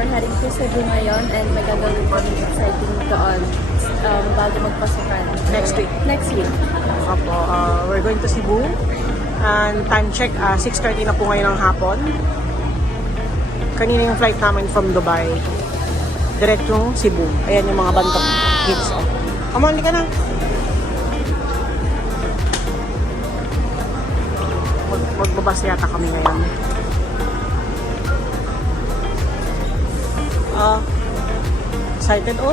we're heading to Cebu ngayon and magagawin kami exciting doon bago magpasukan. Next week. Next week. Opo, we're going to Cebu. And time check, 6:30 na po ngayon ng hapon. Kanina yung flight namin from Dubai. Diretsong Cebu. Ayan yung mga bantap kids. Oh. Come on, ka na. Magbabas yata kami ngayon. Excited oh.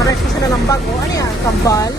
Pares ko sila ng bag. O, ano yan? Kambal?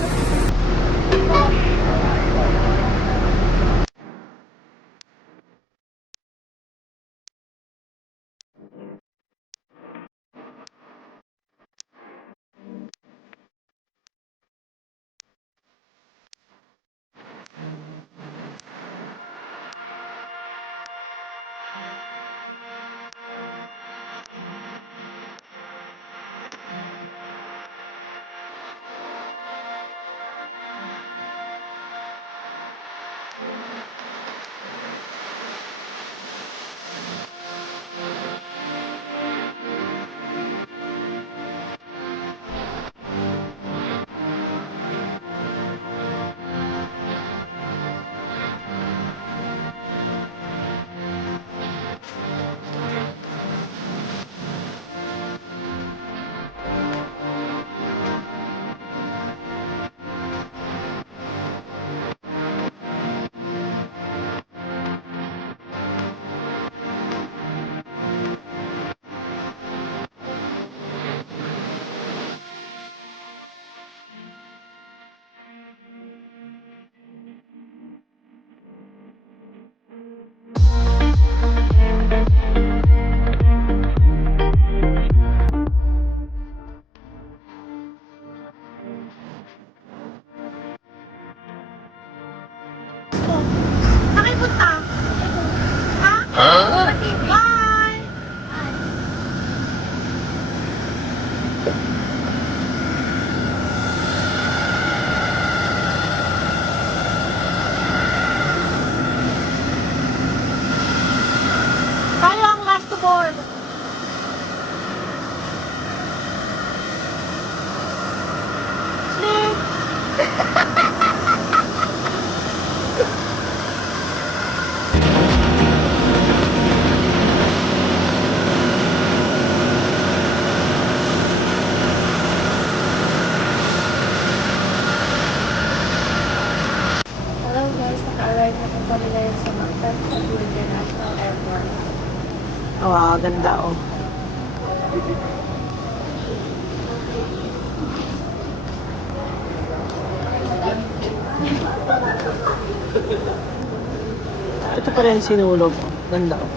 Nakipunta? Ha? Bye! Tayo ang last to board. Sleep! Hello guys, naka-arrive na po kami ngayon sa Mactan Cebu International Airport. Wow, ganda oh. Ito pa rin sinulog. Ganda oh.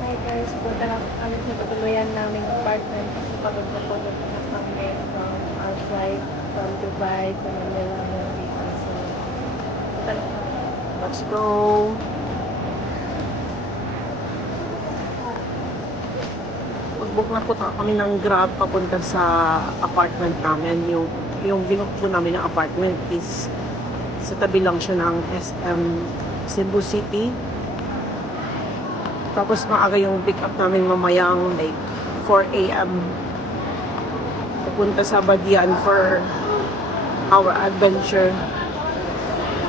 Hi guys, punta na kami sa tutuluyan naming apartment kasi pagod na po na kami from our flight from Dubai to Manila Maldives. So, punta na kami. Let's go! Mag-book na po kami ng Grab papunta sa apartment namin. Yung binook po namin ng apartment is sa tabi lang siya ng SM Cebu City. Tapos maaga yung pick up namin mamayang like 4 a.m. Pupunta sa Badian for our adventure.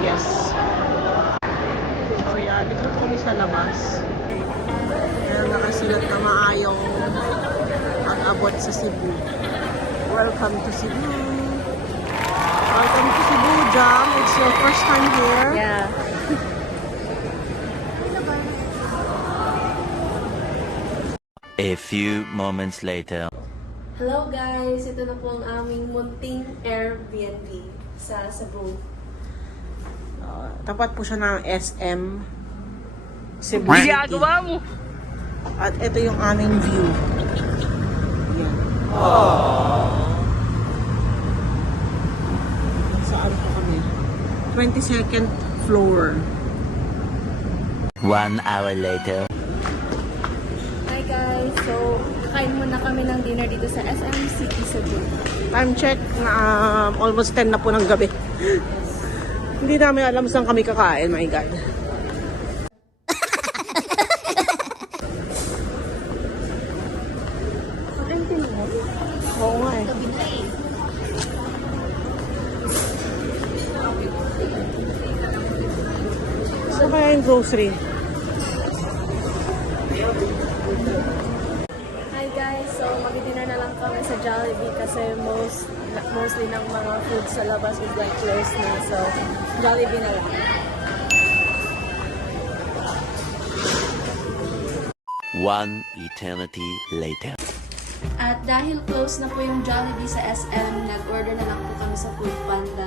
Yes. So yeah, dito po kami sa labas. Kaya nakasulat na maayong pag-abot sa Cebu. Welcome to Cebu. Welcome to Cebu, Jam. It's your first time here. Yeah. A few moments later. Hello guys! Ito na po ang aming munting Airbnb sa Cebu. Tapat po siya ng SM Cebu City. Ginagawa mo! At ito yung aming view. Saan pa kami? 22nd floor. 1 hour later. Hi guys, so kain muna kami ng dinner dito sa SM City Cebu. Time check na almost 10 na po ng gabi. Hindi namin alam saan kami kakain, my God. Oo nga eh. Saan kaya yung grocery? Hi guys, so mag-dinner na lang kami sa Jollibee kasi mostly ng mga food sa labas is like closed na. So, Jollibee na lang. One eternity later. At dahil close na po yung Jollibee sa SM, nag-order na lang po kami sa Food Panda